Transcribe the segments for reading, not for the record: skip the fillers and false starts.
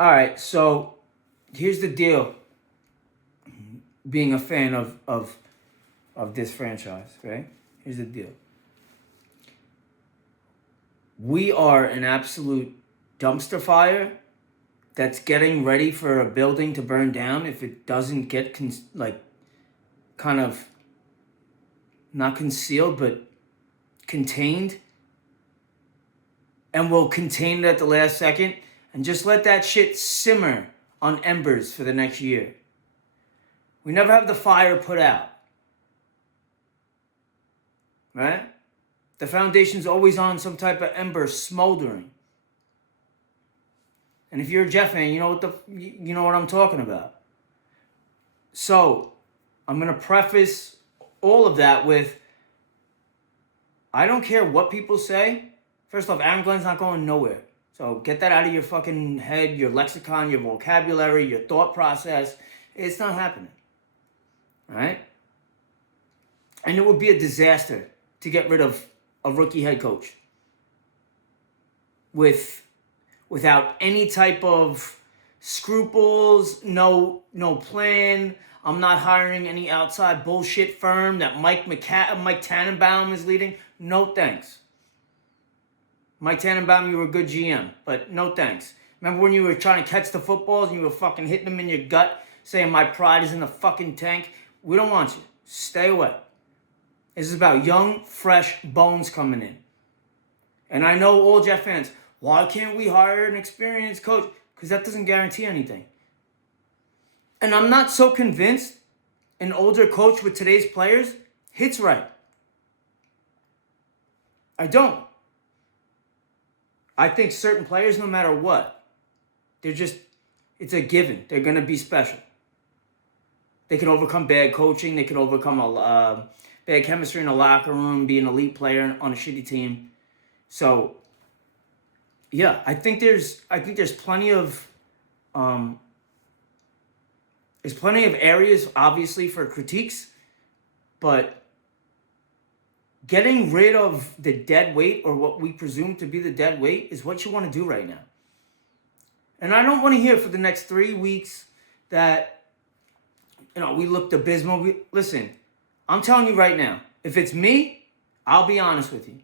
All right, so here's the deal. Being a fan of this franchise, right? Here's the deal. We are an absolute dumpster fire that's getting ready for a building to burn down if it doesn't get kind of not concealed but contained, and we'll contain it at the last second and just let that shit simmer on embers for the next year. We never have the fire put out, right? The foundation's always on some type of ember smoldering. And if you're a Jet fan, you know what I'm talking about. So, I'm going to preface all of that with, I don't care what people say. First off, Aaron Glenn's not going nowhere. So get that out of your fucking head, your lexicon, your vocabulary, your thought process. It's not happening. All right? And it would be a disaster to get rid of a rookie head coach without any type of scruples, no plan. I'm not hiring any outside bullshit firm that Mike Tannenbaum is leading. No thanks. Mike Tannenbaum, you were a good GM, but no thanks. Remember when you were trying to catch the footballs and you were fucking hitting them in your gut, saying my pride is in the fucking tank? We don't want you. Stay away. This is about young, fresh bones coming in. And I know all Jet fans, why can't we hire an experienced coach? Because that doesn't guarantee anything. And I'm not so convinced an older coach with today's players hits right. I don't. I think certain players, no matter what, it's a given. They're going to be special. They can overcome bad coaching. They can overcome bad chemistry in the locker room, be an elite player on a shitty team. So, yeah, I think there's plenty of areas, obviously, for critiques, but getting rid of the dead weight, or what we presume to be the dead weight, is what you want to do right now. And I don't want to hear for the next 3 weeks that, we looked abysmal. Listen, I'm telling you right now, if it's me, I'll be honest with you.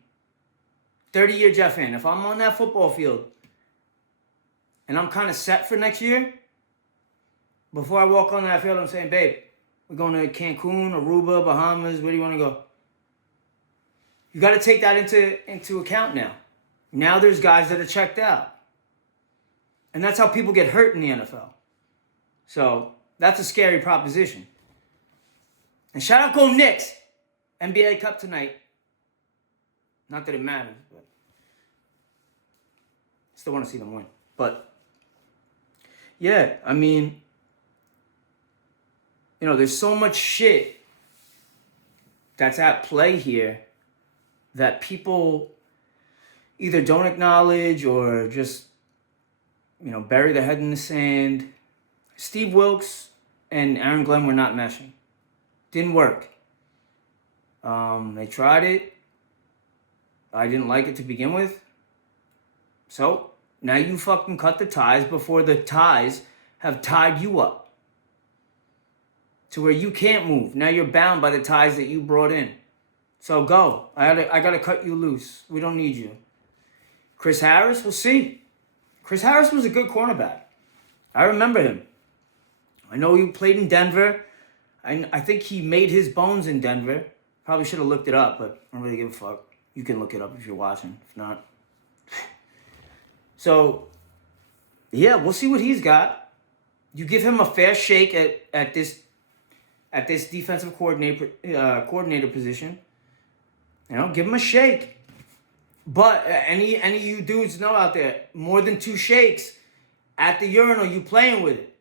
30-year Jet fan, if I'm on that football field and I'm kind of set for next year, before I walk on that field, I'm saying, babe, we're going to Cancun, Aruba, Bahamas, where do you want to go? You got to take that into account now. Now there's guys that are checked out. And that's how people get hurt in the NFL. So that's a scary proposition. And shout out Go Knicks. NBA Cup tonight. Not that it matters, but still want to see them win. But yeah, I mean, there's so much shit that's at play here that people either don't acknowledge or just, bury their head in the sand. Steve Wilkes and Aaron Glenn were not meshing. Didn't work. They tried it. I didn't like it to begin with. So, now you fucking cut the ties before the ties have tied you up to where you can't move. Now you're bound by the ties that you brought in. So go. I gotta cut you loose. We don't need you. Chris Harris, we'll see. Chris Harris was a good cornerback. I remember him. I know he played in Denver. I think he made his bones in Denver. Probably should have looked it up, but I don't really give a fuck. You can look it up if you're watching. If not. So, yeah, we'll see what he's got. You give him a fair shake at this defensive coordinator position. Give him a shake. But any of you dudes know out there, more than 2 shakes at the urinal, you playing with it.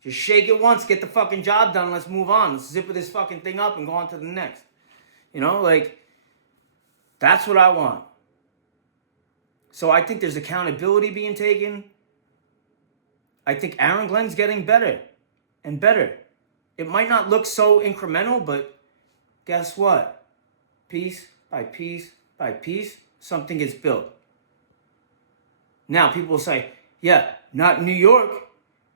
Just shake it once, get the fucking job done, let's move on. Let's zip this fucking thing up and go on to the next. That's what I want. So I think there's accountability being taken. I think Aaron Glenn's getting better and better. It might not look so incremental, but guess what? Piece by piece by piece, something gets built. Now, people will say, Yeah, not in New York.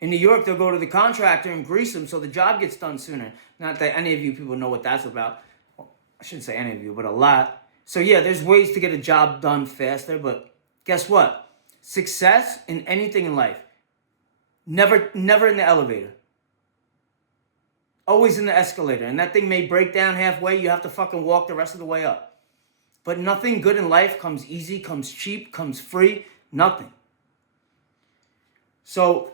In New York, they'll go to the contractor and grease them so the job gets done sooner. Not that any of you people know what that's about. Well, I shouldn't say any of you, but a lot. So yeah, there's ways to get a job done faster, but guess what? Success in anything in life, never in the elevator. Always in the escalator. And that thing may break down halfway. You have to fucking walk the rest of the way up. But nothing good in life comes easy, comes cheap, comes free. Nothing. So,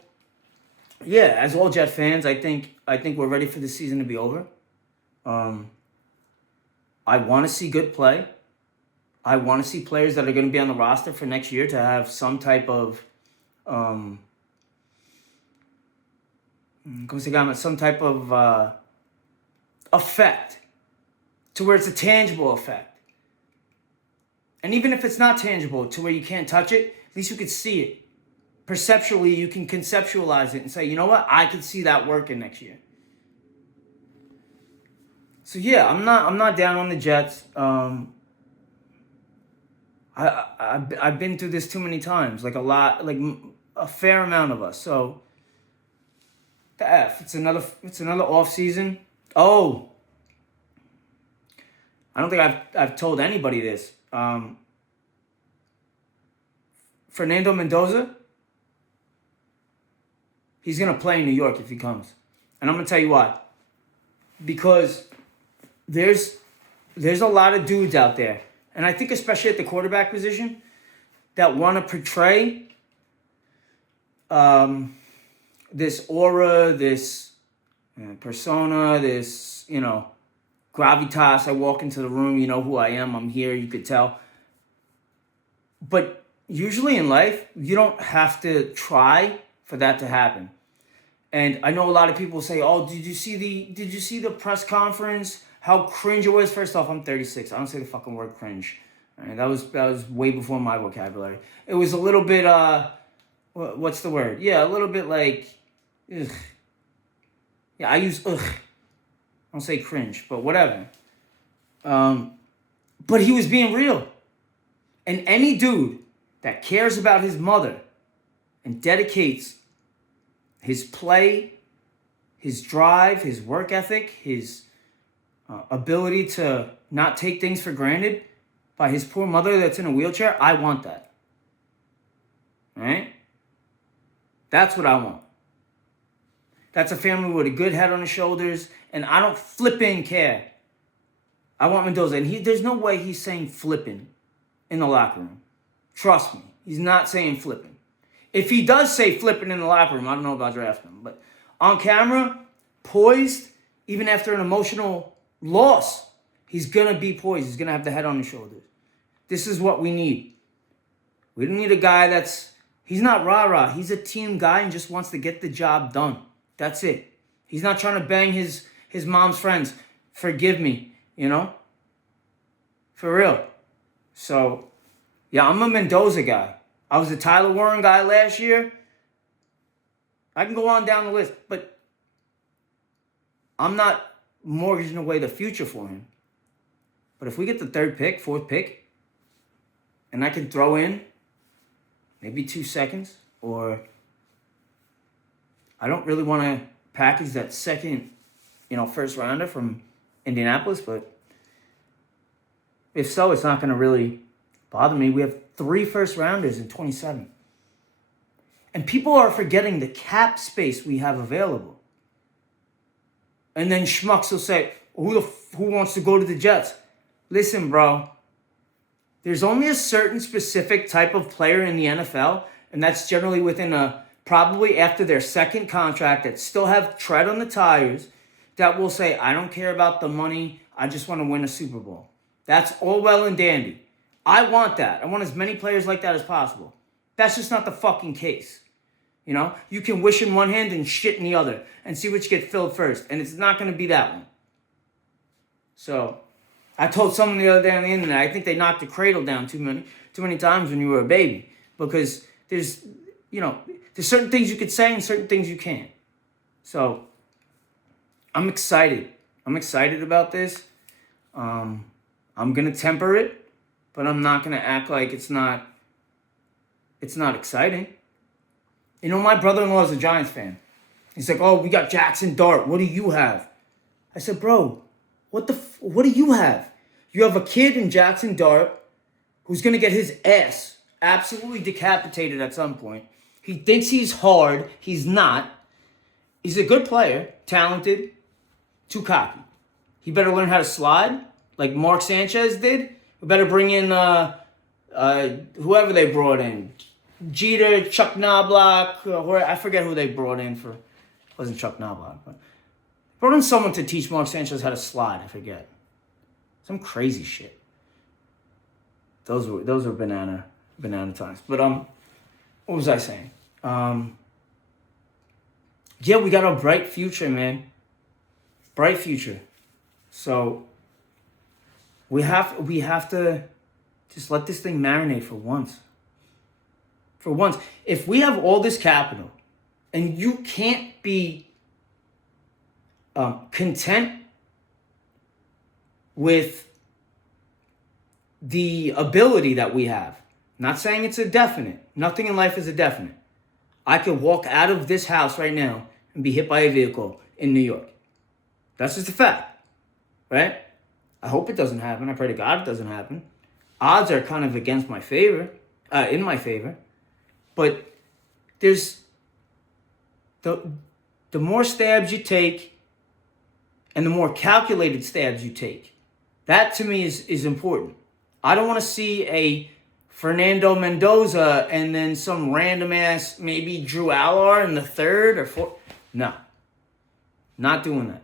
yeah, as all Jet fans, I think we're ready for the season to be over. I want to see good play. I want to see players that are going to be on the roster for next year to have some type of effect, to where it's a tangible effect. And even if it's not tangible, to where you can't touch it, at least you could see it. Perceptually, you can conceptualize it and say, you know what, I can see that working next year. So yeah, I'm not down on the Jets. I've been through this too many times, like a fair amount of us. So the F, it's another off season. Oh, I don't think I've told anybody this. Fernando Mendoza, he's gonna play in New York if he comes, and I'm gonna tell you why. Because there's a lot of dudes out there, and I think especially at the quarterback position, that want to portray this aura, this persona, this, gravitas. I walk into the room, you know who I am, I'm here, you could tell. But usually in life, you don't have to try for that to happen. And I know a lot of people say, "Oh, did you see the press conference? How cringe it was." First off, I'm 36. I don't say the fucking word cringe. Right, that was way before my vocabulary. It was a little bit what's the word? Yeah, a little bit like ugh. Yeah, I use ugh. I don't say cringe, but whatever. But he was being real. And any dude that cares about his mother and dedicates his play, his drive, his work ethic, his ability to not take things for granted by his poor mother that's in a wheelchair, I want that. All right? That's what I want. That's a family with a good head on his shoulders, and I don't flipping care. I want Mendoza, and there's no way he's saying flipping in the locker room. Trust me, he's not saying flipping. If he does say flipping in the locker room, I don't know about drafting him, but on camera, poised, even after an emotional loss, he's going to be poised. He's going to have the head on his shoulders. This is what we need. We don't need a guy he's not rah-rah. He's a team guy and just wants to get the job done. That's it. He's not trying to bang his mom's friends. Forgive me, For real. So, yeah, I'm a Mendoza guy. I was a Tyler Warren guy last year. I can go on down the list, but I'm not mortgaging away the future for him. But if we get the third pick, fourth pick, and I can throw in maybe 2 seconds, or I don't really want to package that second, first rounder from Indianapolis, but if so, it's not going to really bother me. We have 3 first rounders in 27. And people are forgetting the cap space we have available. And then schmucks will say, who wants to go to the Jets? Listen, bro. There's only a certain specific type of player in the NFL, and that's generally within probably after their second contract, that still have tread on the tires, that will say, I don't care about the money, I just want to win a Super Bowl. That's all well and dandy. I want that. I want as many players like that as possible. That's just not the fucking case. You can wish in one hand and shit in the other and see which gets filled first. And it's not going to be that one. So, I told someone the other day on the internet, I think they knocked the cradle down too many times when you were a baby. Because there's certain things you could say and certain things you can't. So, I'm excited. I'm excited about this. I'm going to temper it, but I'm not going to act like it's not exciting. You know, my brother-in-law is a Giants fan. He's like, oh, we got Jackson Dart. What do you have? I said, bro, what do you have? You have a kid in Jackson Dart who's going to get his ass absolutely decapitated at some point. He thinks he's hard. He's not. He's a good player, talented, too cocky. He better learn how to slide like Mark Sanchez did. We better bring in whoever they brought in. Jeter, Chuck Knobloch, I forget who they brought in for. It wasn't Chuck Knobloch, but brought in someone to teach Mark Sanchez how to slide. I forget. Some crazy shit. Those were banana times. But what was I saying? Yeah, we got a bright future, man. Bright future. So we have to just let this thing marinate for once. For once. If we have all this capital and you can't be content with the ability that we have, not saying it's a definite. Nothing in life is a definite. I could walk out of this house right now and be hit by a vehicle in New York. That's just a fact, right? I hope it doesn't happen. I pray to God it doesn't happen. Odds are kind of against my favor, in my favor. But there's the more stabs you take and the more calculated stabs you take. That to me is important. I don't want to see a Fernando Mendoza and then some random ass maybe Drew Allar in the third or fourth. No. Not doing that.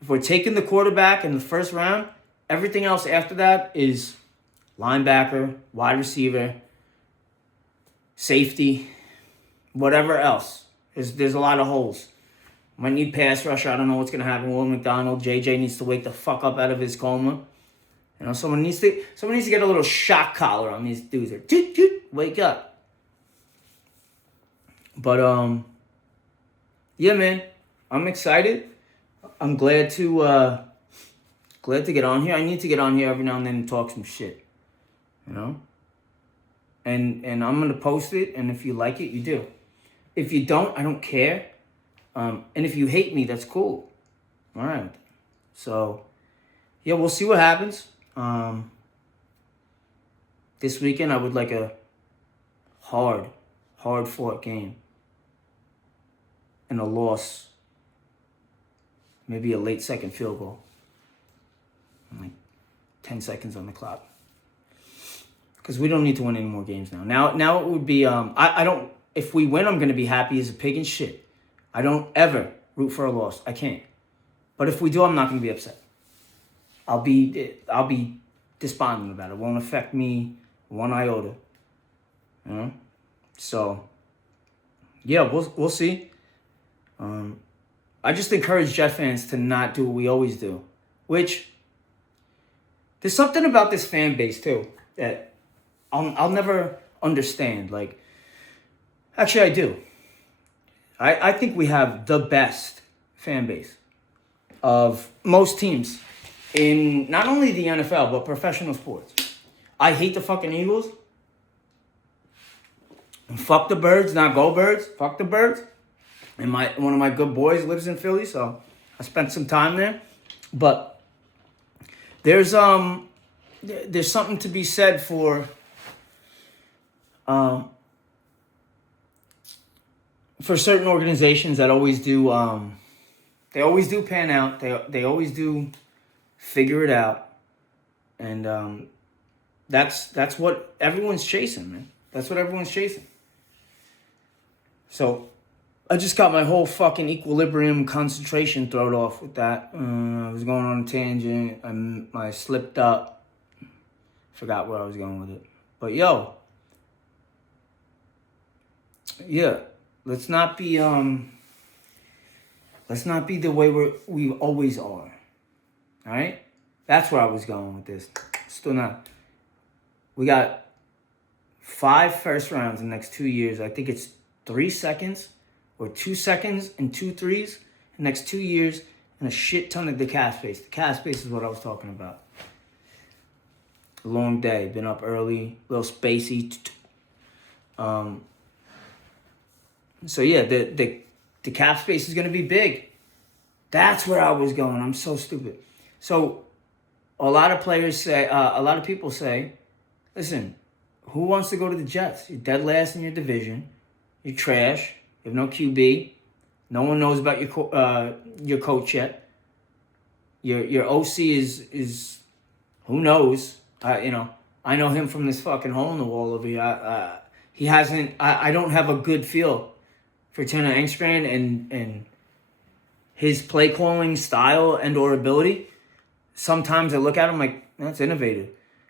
If we're taking the quarterback in the first round, everything else after that is linebacker, wide receiver, safety, whatever else. There's a lot of holes. Might need pass rusher. I don't know what's going to happen. Will McDonald, JJ needs to wake the fuck up out of his coma. You know, someone needs to get a little shock collar on these dudes. There, toot, toot, wake up. But yeah, man, I'm excited. I'm glad to get on here. I need to get on here every now and then and talk some shit, you know. And I'm gonna post it. And if you like it, you do. If you don't, I don't care. And if you hate me, that's cool. All right. So yeah, we'll see what happens. This weekend I would like a hard fought game. And a loss. Maybe a late second field goal. And like 10 seconds on the clock. Because we don't need to win any more games now. Now it would be, I don't, if we win, I'm going to be happy as a pig in shit. I don't ever root for a loss. I can't. But if we do, I'm not going to be upset. I'll be despondent about it. It won't affect me one iota. You know? So, yeah, we'll see. I just encourage Jet fans to not do what we always do. Which, there's something about this fan base, too, that I'll never understand. Like, actually, I do. I think we have the best fan base of most teams in not only the NFL, but professional sports. I hate the fucking Eagles. And fuck the Birds, not go Birds. Fuck the Birds. And one of my good boys lives in Philly, so I spent some time there. But there's something to be said for certain organizations that always do they always do pan out. They always do figure it out. And that's what everyone's chasing, man. That's what everyone's chasing. So I just got my whole fucking equilibrium concentration thrown off with that. I was going on a tangent and I slipped up. Forgot where I was going with it. But yo, yeah, let's not be the way we always are. All right? That's where I was going with this. Still not. We got 5 first rounds in the next 2 years. I think it's 3 seconds or 2 seconds and 2 threes in the next 2 years and a shit ton of the cap space. The cap space is what I was talking about. A long day. Been up early. A little spacey. So yeah, the cap space is going to be big. That's where I was going. I'm so stupid. So a lot of players say, a lot of people say, listen, who wants to go to the Jets? You're dead last in your division. You're trash. You have no QB. No one knows about your coach yet. Your OC is who knows? I know him from this fucking hole in the wall over here. He hasn't. I don't have a good feel for Tanner Engstrand and his play calling style and or ability. Sometimes I look at him like, that's innovative,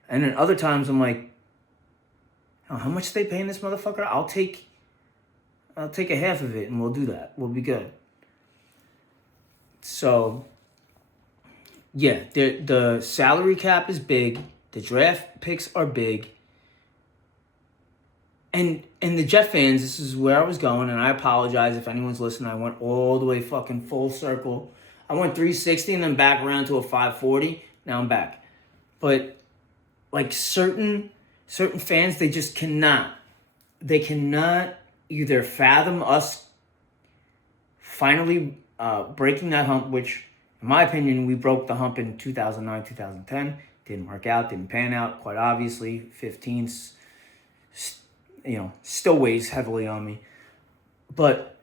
and then other times I'm like, oh, how much are they paying this motherfucker? I'll take a half of it and we'll do that. We'll be good. So, yeah, the salary cap is big. The draft picks are big. And the Jet fans, this is where I was going, and I apologize if anyone's listening. I went all the way fucking full circle. I went 360 and then back around to a 540. Now I'm back. But, like, certain fans, they just cannot. They cannot either fathom us finally breaking that hump, which, in my opinion, we broke the hump in 2009, 2010. Didn't work out, didn't pan out, quite obviously. 15, still weighs heavily on me. But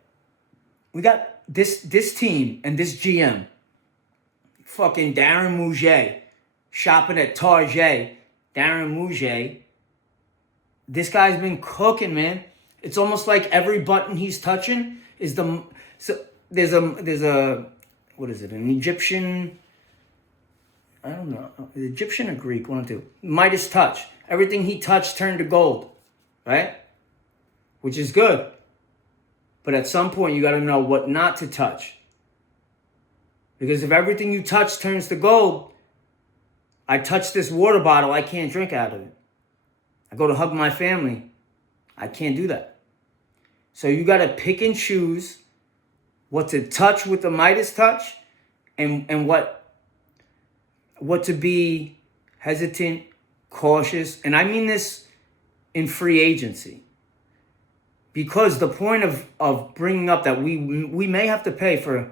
we got this team and this GM, fucking Darren Mouget, shopping at Target. Darren Mouget, this guy's been cooking, man. It's almost like every button he's touching is there's a what is it? An Egyptian, I don't know, Egyptian or Greek, one or two. Midas touch. Everything he touched turned to gold, right? Which is good. But at some point you got to know what not to touch. Because if everything you touch turns to gold, I touch this water bottle, I can't drink out of it. I go to hug my family, I can't do that. So you got to pick and choose what to touch with the Midas touch and what to be hesitant, cautious. And I mean this in free agency. Because the point of bringing up that we may have to pay for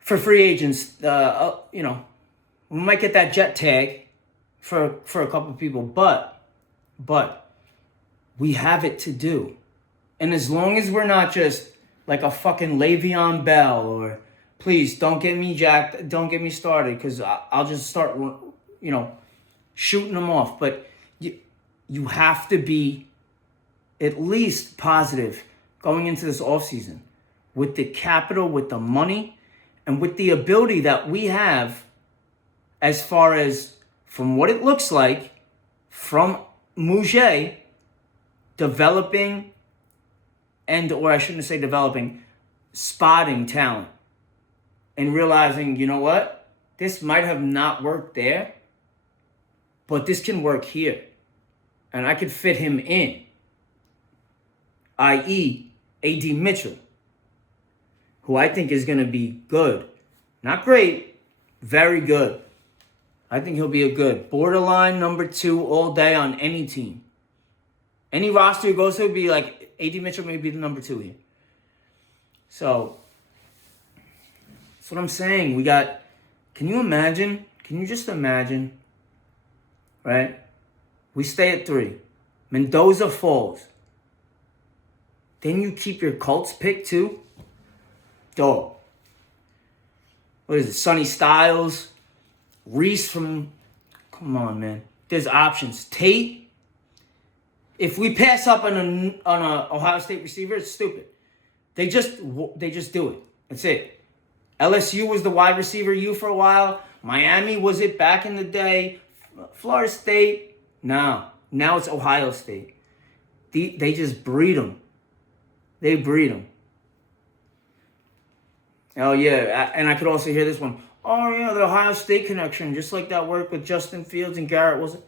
free agents, we might get that jet tag for a couple of people, but we have it to do. And as long as we're not just like a fucking Le'Veon Bell or please don't get me jacked, don't get me started because I'll just start, shooting them off. But you have to be at least positive going into this offseason with the capital, with the money, and with the ability that we have as far as from what it looks like from Mouget developing or I shouldn't say developing, spotting talent and realizing, you know what? This might have not worked there, but this can work here. And I could fit him in, i.e. A.D. Mitchell, who I think is going to be good. Not great, very good. I think he'll be a good borderline number 2 all day on any team. Any roster he goes to would be like, A.D. Mitchell may be the number 2 here. So, that's what I'm saying. Can you just imagine, right? We stay at 3. Mendoza falls. Then you keep your Colts pick too? Dog. What is it? Sonny Styles? Reese from... Come on, man. There's options. Tate? If we pass up on a Ohio State receiver, it's stupid. They just do it. That's it. LSU was the wide receiver U for a while. Miami was it back in the day. Florida State, no. Now it's Ohio State. They just breed them. They breed them. Oh, yeah. And I could also hear this one. Oh, yeah, the Ohio State connection. Just like that work with Justin Fields and Garrett Wilson.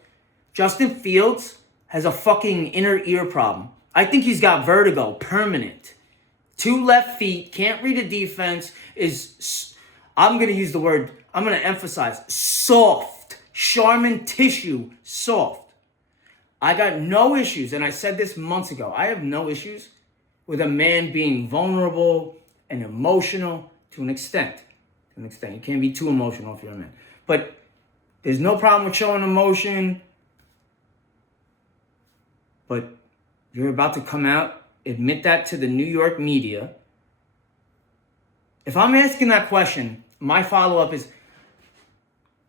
Justin Fields has a fucking inner ear problem. I think he's got vertigo, permanent. 2 left feet, can't read a defense, I'm going to use the word, I'm going to emphasize, soft. Charmin tissue, soft. I got no issues, and I said this months ago. I have no issues with a man being vulnerable and emotional to an extent. To an extent. You can't be too emotional if you're a man. But there's no problem with showing emotion. But you're about to come out, admit that to the New York media. If I'm asking that question, my follow-up is,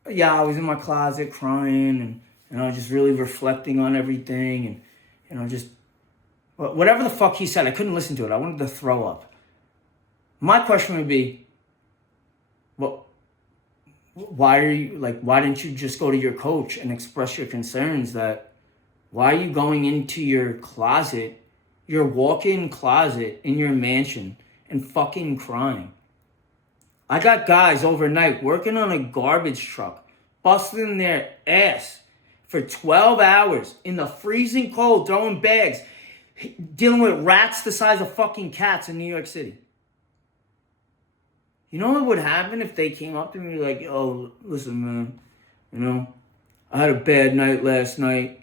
yeah, I was in my closet crying and I was just really reflecting on everything and just whatever the fuck he said, I couldn't listen to it. I wanted to throw up. My question would be, well, why didn't you just go to your coach and express your concerns? Why are you going into your closet, your walk-in closet in your mansion and fucking crying? I got guys overnight working on a garbage truck, busting their ass for 12 hours in the freezing cold, throwing bags, dealing with rats the size of fucking cats in New York City. You know what would happen if they came up to me like, yo, listen, man, I had a bad night last night.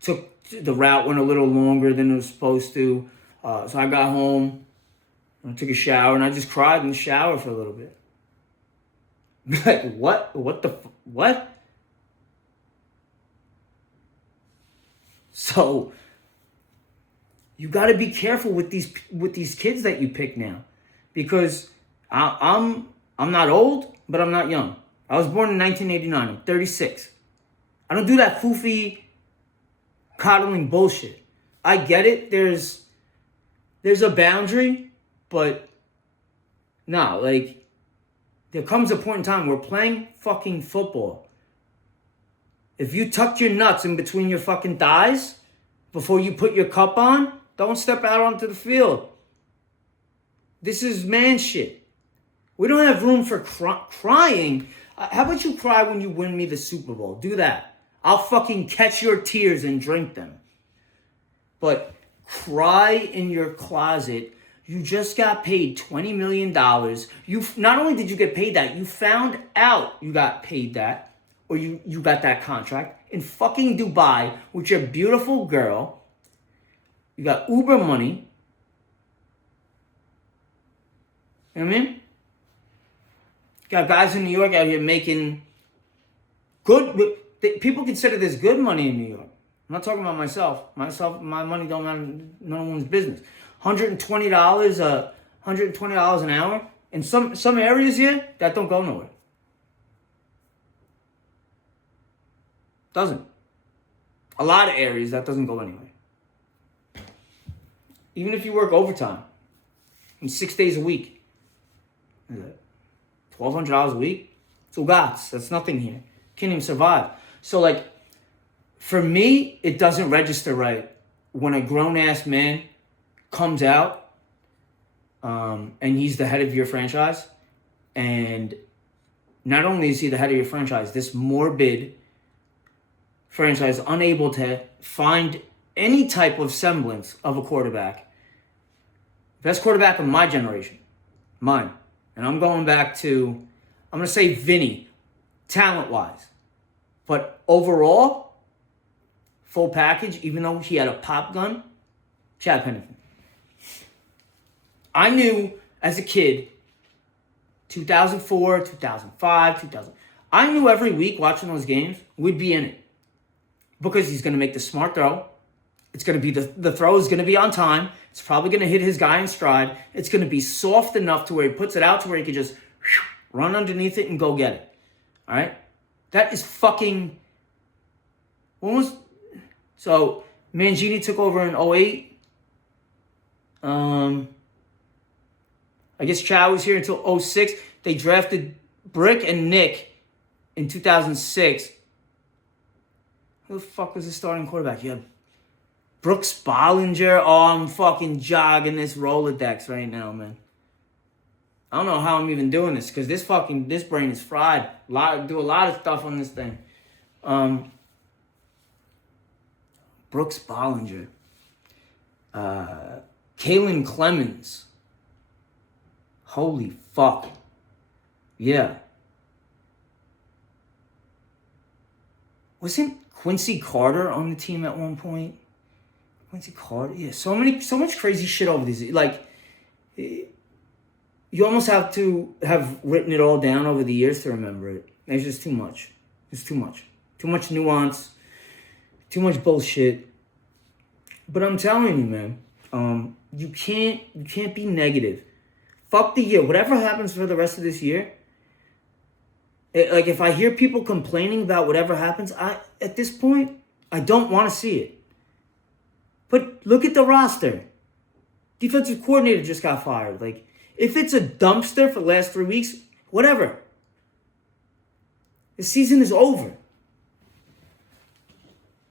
The route went a little longer than it was supposed to. So I got home, I took a shower, and I just cried in the shower for a little bit. Like, what? What? So you got to be careful with these kids that you pick now, because I'm not old, but I'm not young. I was born in 1989. I'm 36. I don't do that foofy coddling bullshit. I get it. There's a boundary, but no, like, there comes a point in time where playing fucking football, if you tuck your nuts in between your fucking thighs before you put your cup on, don't step out onto the field. This is man shit. We don't have room for crying. How about you cry when you win me the Super Bowl? Do that. I'll fucking catch your tears and drink them. But cry in your closet. You just got paid $20 million. Not only did you get paid that, you found out you got paid that, or you got that contract in fucking Dubai with your beautiful girl. You got Uber money. You know what I mean? Got guys in New York out here making good. People consider this good money in New York. I'm not talking about myself. My money don't matter. No one's business. $120, $120 an hour in some areas here that don't go nowhere. Doesn't. A lot of areas that doesn't go anywhere. Even if you work overtime, and 6 days a week, $1,200 a week. So that's nothing here. Can't even survive. So, like, for me, it doesn't register right when a grown-ass man comes out and he's the head of your franchise. And not only is he the head of your franchise, this morbid franchise unable to find any type of semblance of a quarterback. Best quarterback of my generation. Mine. And I'm going back to, I'm going to say Vinny, talent-wise. But overall, full package, even though he had a pop gun, Chad Pennington. I knew as a kid, 2004, 2005, 2000. I knew every week watching those games, we'd be in it. Because he's going to make the smart throw. It's going to be the throw is going to be on time. It's probably going to hit his guy in stride. It's going to be soft enough to where he puts it out to where he can just run underneath it and go get it. All right? That is fucking... So, Mangini took over in 2008. I guess Chow was here until 2006. They drafted Brick and Nick in 2006. Who the fuck was the starting quarterback? You had Brooks Bollinger. Oh, I'm fucking jogging this Rolodex right now, man. I don't know how I'm even doing this, because this brain is fried. Do a lot of stuff on this thing. Brooks Bollinger. Kalen Clemens. Holy fuck. Yeah. Wasn't Quincy Carter on the team at one point? Quincy Carter. Yeah, so much crazy shit over these. Like, you almost have to have written it all down over the years to remember it. It's just too much. It's too much. Too much nuance. Too much bullshit. But I'm telling you, man, you can't be negative. Fuck the year. Whatever happens for the rest of this year, like if I hear people complaining about whatever happens, at this point, I don't want to see it. But look at the roster. Defensive coordinator just got fired. Like, if it's a dumpster for the last 3 weeks, whatever. The season is over.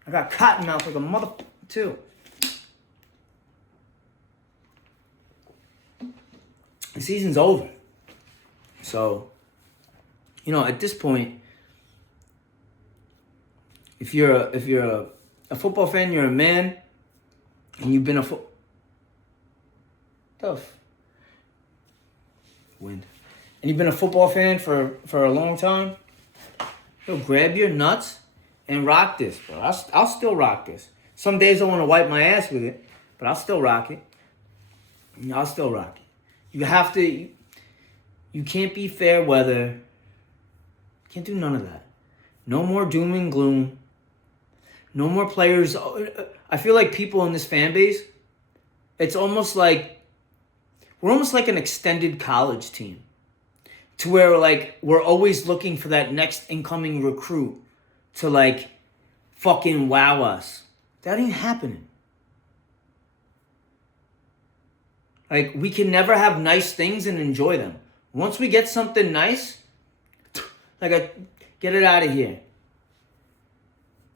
I got cotton mouth like a mother too. The season's over. So, at this point, if you're a football fan, you're a man, and you've been wind. And you've been a football fan for a long time, grab your nuts and rock this, bro. I'll still rock this. Some days I want to wipe my ass with it, but I'll still rock it. I'll still rock it. You can't be fair weather. Can't do none of that. No more doom and gloom. No more players. I feel like people in this fan base, it's almost like, we're almost like an extended college team. To where, like, we're always looking for that next incoming recruit to, like, fucking wow us. That ain't happening. Like, we can never have nice things and enjoy them. Once we get something nice, get it out of here.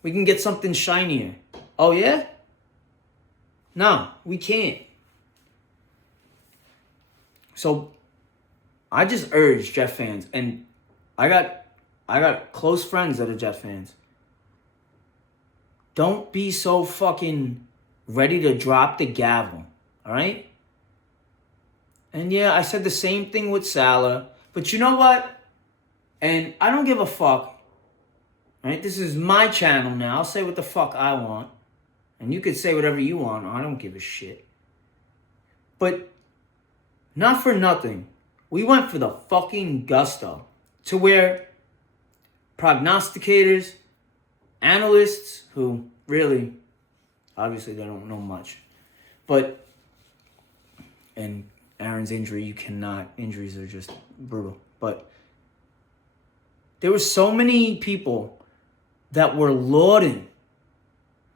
We can get something shinier. Oh, yeah? No, we can't. So, I just urge Jet fans, and I got close friends that are Jet fans. Don't be so fucking ready to drop the gavel, all right? And yeah, I said the same thing with Salah, but you know what? And I don't give a fuck, right? This is my channel now. I'll say what the fuck I want, and you could say whatever you want. I don't give a shit. But not for nothing, we went for the fucking gusto to where prognosticators, analysts, who really, obviously they don't know much, but, and Aaron's injury, injuries are just brutal, but there were so many people that were lauding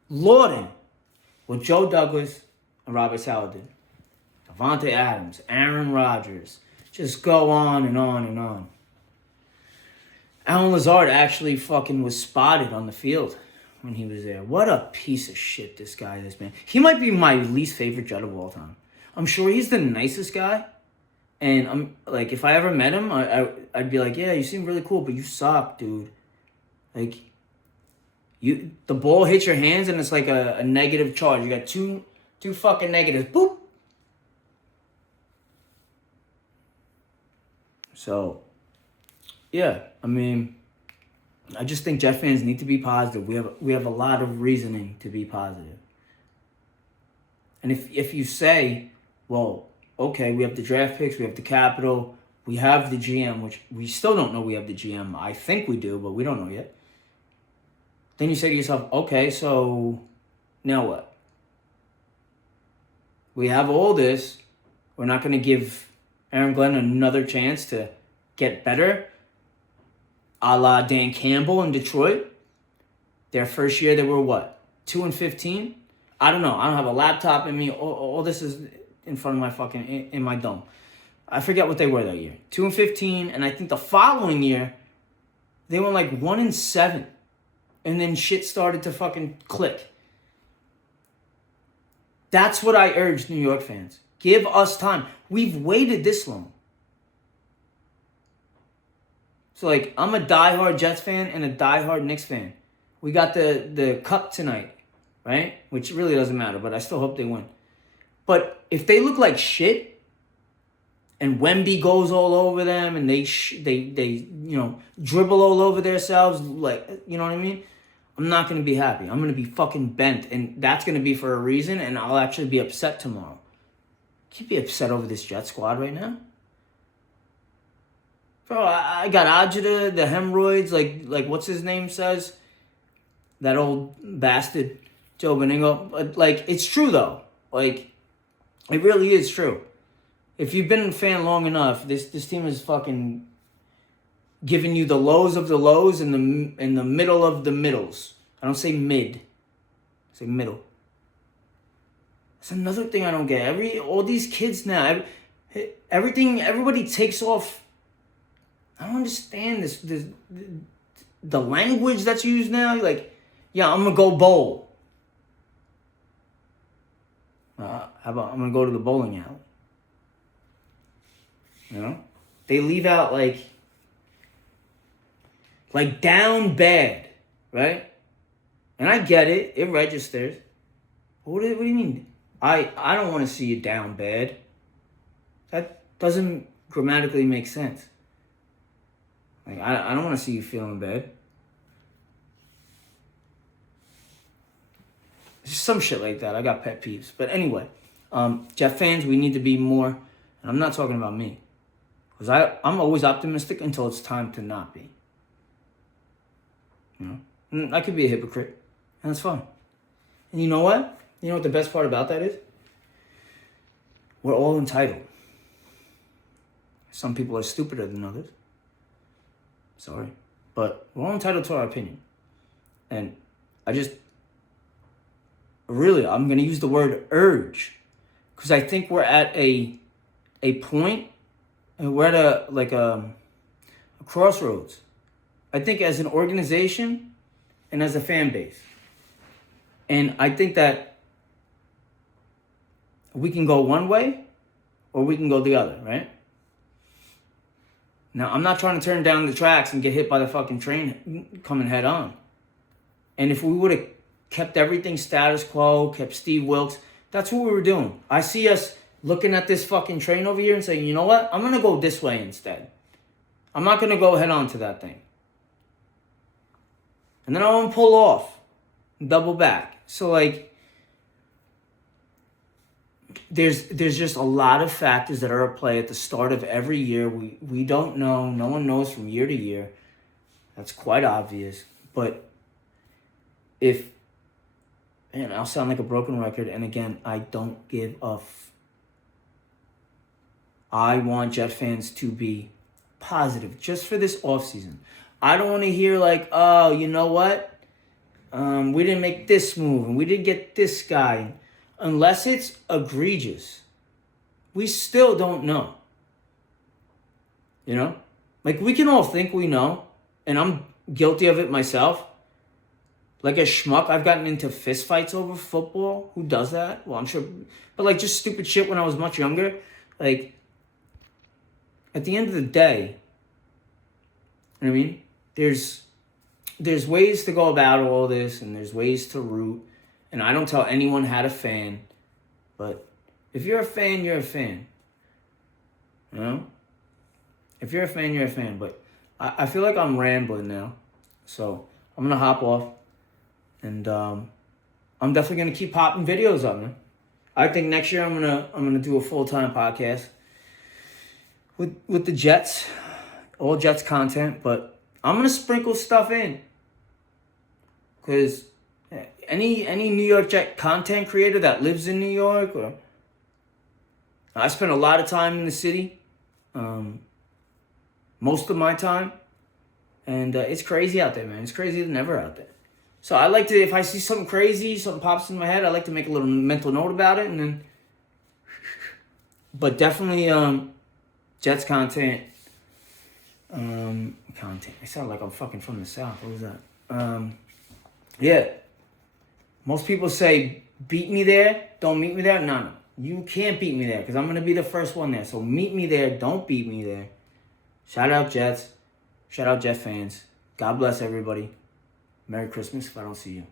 what Joe Douglas and Robert Saleh did. Davante Adams, Aaron Rodgers, just go on and on and on. Allen Lazard actually fucking was spotted on the field when he was there. What a piece of shit this guy is, man. He might be my least favorite Jet of all time. I'm sure he's the nicest guy. And I'm like, if I ever met him, I'd be like, yeah, you seem really cool, but you suck, dude. Like, the ball hits your hands and it's like a negative charge. You got two fucking negatives. Boop. So, yeah, I mean, I just think Jet fans need to be positive. We have a lot of reasoning to be positive. And if you say, well, okay, we have the draft picks, we have the capital, we have the GM, which we still don't know we have the GM. I think we do, but we don't know yet. Then you say to yourself, okay, so now what? We have all this. We're not going to give Aaron Glenn another chance to get better, a la Dan Campbell in Detroit. Their first year, they were what? 2-15? I don't know. I don't have a laptop in me. All this is in front of my fucking, in my dome. I forget what they were that year. 2-15, and I think the following year, they went like 1-7. And then shit started to fucking click. That's what I urge New York fans. Give us time. We've waited this long. So, like, I'm a diehard Jets fan and a diehard Knicks fan. We got the cup tonight, right? Which really doesn't matter, but I still hope they win. But if they look like shit, and Wemby goes all over them, and they dribble all over themselves, like, you know what I mean? I'm not going to be happy. I'm going to be fucking bent. And that's going to be for a reason. And I'll actually be upset tomorrow. Can't be upset over this Jet squad right now. Bro, I got agita, the hemorrhoids, like what's his name says? That old bastard, Joe Beningo. But, like, it's true, though. Like, it really is true. If you've been a fan long enough, this team is fucking giving you the lows of the lows and the middle of the middles. I don't say mid. I say middle. That's another thing I don't get. All these kids now, everybody takes off. I don't understand this the language that's used now. Like, yeah, I'm gonna go bowl. How about I'm gonna go to the bowling alley? You know, they leave out like down bad, right? And I get it; it registers. What do you mean? I don't want to see you down bad. That doesn't grammatically make sense. Like, I don't want to see you feeling bad. Just some shit like that. I got pet peeves. But anyway, Jet fans, we need to be more, and I'm not talking about me. Because I'm always optimistic until it's time to not be. You know? And I could be a hypocrite, and that's fine. And you know what? You know what the best part about that is? We're all entitled. Some people are stupider than others. Sorry. But we're all entitled to our opinion. And I'm going to use the word urge. Because I think we're at a point, and we're at a crossroads. I think as an organization and as a fan base. And I think that we can go one way or we can go the other, right? Now, I'm not trying to turn down the tracks and get hit by the fucking train coming head on. And if we would have kept everything status quo, kept Steve Wilkes, that's what we were doing. I see us looking at this fucking train over here and saying, you know what? I'm going to go this way instead. I'm not going to go head on to that thing. And then I want to pull off and double back. So, like, there's just a lot of factors that are at play at the start of every year. We don't know. No one knows from year to year. That's quite obvious. But and I'll sound like a broken record, and again, I don't give a I want Jet fans to be positive just for this offseason. I don't want to hear like, oh, you know what? We didn't make this move, and we didn't get this guy. Unless it's egregious, we still don't know. You know? Like, we can all think we know, and I'm guilty of it myself. Like a schmuck, I've gotten into fistfights over football. Who does that? Well, I'm sure. But, like, just stupid shit when I was much younger. Like, at the end of the day, you know what I mean? There's ways to go about all this, and there's ways to root. And I don't tell anyone how to fan. But if you're a fan, you're a fan. You know? If you're a fan, you're a fan. But I feel like I'm rambling now. So I'm going to hop off. And I'm definitely going to keep popping videos up, man. I think next year I'm gonna do a full-time podcast with the Jets. All Jets content. But I'm going to sprinkle stuff in. Because any New York Jet content creator that lives in New York, or I spend a lot of time in the city, most of my time, and it's crazy out there, man. It's crazier than ever out there. So I like to, if I see something crazy, something pops in my head, I like to make a little mental note about it, and then. But definitely, Jets content. Content. I sound like I'm fucking from the South. What was that? Yeah. Most people say, beat me there, don't meet me there. No. You can't beat me there because I'm going to be the first one there. So meet me there, don't beat me there. Shout out Jets. Shout out Jet fans. God bless everybody. Merry Christmas if I don't see you.